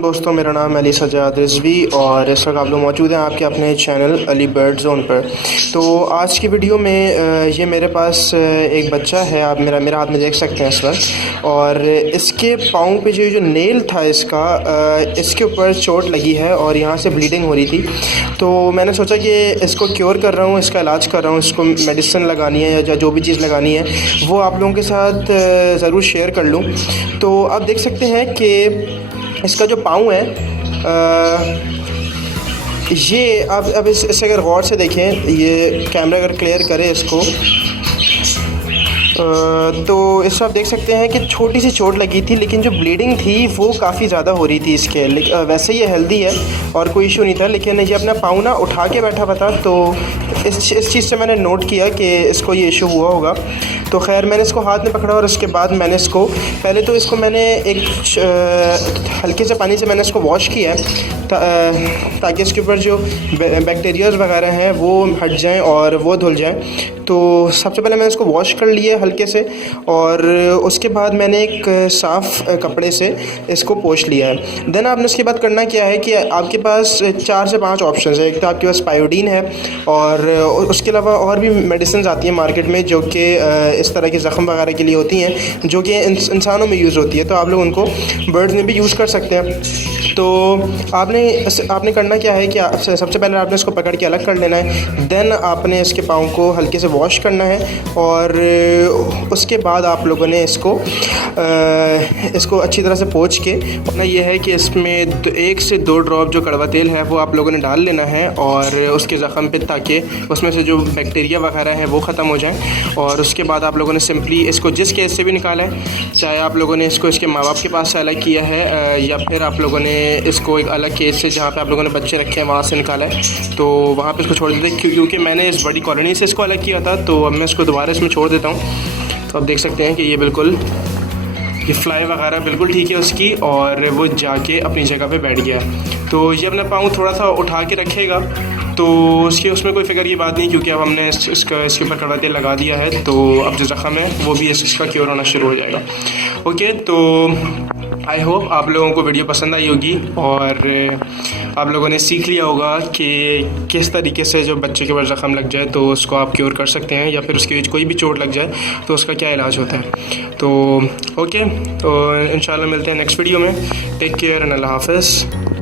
अस्सलाम दोस्तों, मेरा नाम अली सजाद रिजवी और इस वक्त आप लोग मौजूद हैं आपके अपने चैनल अली बर्ड जोन पर। तो आज की वीडियो में ये मेरे पास एक बच्चा है, आप मेरा हाथ में देख सकते हैं इस वक्त। और इसके पाँव पे जो नेल था इसका, इसके ऊपर चोट लगी है और यहाँ से ब्लीडिंग हो रही थी। तो मैंने सोचा कि इसको क्योर कर रहा हूँ, इसका इलाज कर रहा हूँ, इसको मेडिसिन लगानी है या जो भी चीज़ लगानी है वो आप लोगों के साथ ज़रूर शेयर कर लूँ। तो आप देख सकते हैं कि इसका जो पाँव है, ये अब इसे अगर गौर से देखें, ये कैमरा अगर क्लियर करे इसको, तो इसमें आप देख सकते हैं कि छोटी सी चोट लगी थी, लेकिन जो ब्लीडिंग थी वो काफ़ी ज़्यादा हो रही थी इसके। वैसे ये हेल्दी है और कोई इशू नहीं था, लेकिन ये अपना पाँव ना उठा के बैठा हुआ था। तो इस चीज़ से मैंने नोट किया कि इसको ये इशू हुआ होगा। तो खैर मैंने इसको हाथ में पकड़ा और उसके बाद मैंने इसको पहले तो इसको मैंने एक हल्के से पानी से मैंने इसको वॉश किया ताकि इसके ऊपर जो बैक्टीरियाज वगैरह हैं वो हट जाएं और वो धुल जाएं। तो सबसे पहले मैंने इसको वॉश कर लिया हल्के से, और उसके बाद मैंने एक साफ़ कपड़े से इसको पोंछ लिया है। देन आपने इसके बाद करना क्या है कि आपके पास 4 से 5 ऑप्शन है। एक तो आपके पास पायोडीन है, और उसके अलावा और भी मेडिसिन आती हैं मार्केट में जो कि इस तरह के ज़ख़म वगैरह के लिए होती हैं, जो कि इंसानों में यूज़ होती है। तो आप लोग उनको बर्ड्स में भी यूज़ कर सकते हैं। तो आपने करना क्या है कि सबसे पहले आपने इसको पकड़ के अलग कर लेना है। देन आपने इसके पाँव को हल्के से वॉश करना है, और उसके बाद आप लोगों ने इसको अच्छी तरह से पोंछ के अपना ये है कि इसमें 1 से 2 ड्रॉप जो कड़वा तेल है वो आप लोगों ने डाल लेना है और उसके ज़ख़म पे, ताकि उसमें से जो बैक्टीरिया वगैरह है वो ख़त्म हो जाए। और उसके बाद आप लोगों ने सिंपली इसको जिस केस से भी निकाला है, चाहे आप लोगों ने इसको इसके माँ बाप के पास से अलग किया है या फिर आप लोगों ने इसको एक अलग केस से जहाँ पे आप लोगों ने बच्चे रखे हैं वहाँ से निकाला है, तो वहाँ पे इसको छोड़ देते हैं। क्योंकि मैंने इस बड़ी कॉलोनी से इसको अलग किया था, तो अब मैं इसको दोबारा इसमें छोड़ देता हूँ। तो आप देख सकते हैं कि ये बिल्कुल ये फ्लाई वगैरह बिल्कुल ठीक है उसकी, और वो जाके अपनी जगह पे बैठ गया। तो ये अपना पाँव थोड़ा सा उठा के रखेगा, तो उसमें कोई फ़िक्र की बात नहीं, क्योंकि अब हमने इसके ऊपर कड़वा तेल लगा दिया है। तो अब जो ज़ख़म है वो भी इसका क्योर होना शुरू हो जाएगा। ओके, तो आई होप आप लोगों को वीडियो पसंद आई होगी और आप लोगों ने सीख लिया होगा कि किस तरीके से जो बच्चे के ऊपर ज़ख़म लग जाए तो उसको आप क्योर कर सकते हैं, या फिर उसकी कोई भी चोट लग जाए तो उसका क्या इलाज होता है। तो ओके, तो इंशाल्लाह मिलते हैं नेक्स्ट वीडियो में। टेक केयर एंड अल्लाह हाफ़िज़।